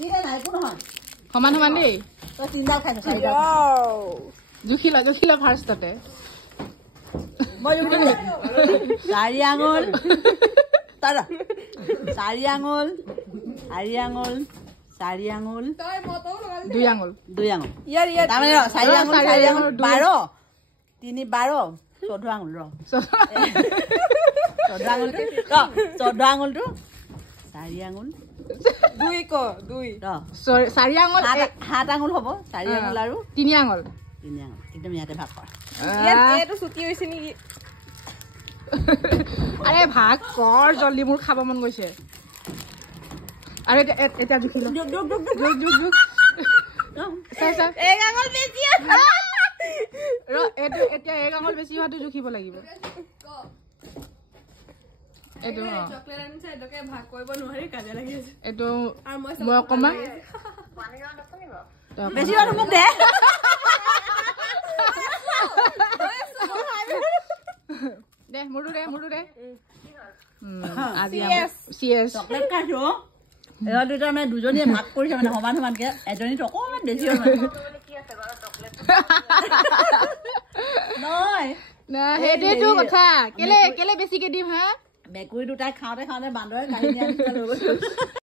দিলে নাই একো নহয় সমান সমান দেই তই তিনডাল খাই চাৰিডাল জুখিলা ফাৰ্ষ্টতে মই জুখিলো 4 আঙুল তাৰা 4 আঙুল 4 আঙুল 4 আঙুল 2 আঙুল ইয়াৰ তাৰমানে 4 আঙুল 4 আঙুল 12 3 12 14 আঙুল 14 আঙুল 14 আঙুলটো 4 আঙুল 2 ক 2 4 আঙুল 7 আঙুল হ'ব 4 আঙুল আৰু 3 আঙুল একদম ইয়াতে ভাগ কৰ এইটো ছুটি হৈছে নেকি আৰে ভাগ কৰ জলদি মোৰ খাব মন গৈছে আৰু এটা জুখিলো জুক চাই এক আঙুল বেছি ৰ এতিয়া এক আঙুল বেছি হোৱাটো জুখিব লাগিব এইটো চকলেট আনিছে এটাকে ভাগ কৰিব নোৱাৰি কাজে লাগি আছে এইটো মই অকমান বেছি হোৱাটো মোক দে দে মোৰটো দে আজি চিএছ চকলেট খাইছো এয়া দুটা মানে দুজনীয়ে ভাগ কৰিছে মানে সমান সমানকে এজনীটো অকণমান বেছি হ'ল নহয় সেইটোৱেতো কথা কেলে বেছিকে দিম হা মেকুৰী দুটাই খাওঁতে বান্দৰে কাহিনী আনি লৈ গৈছে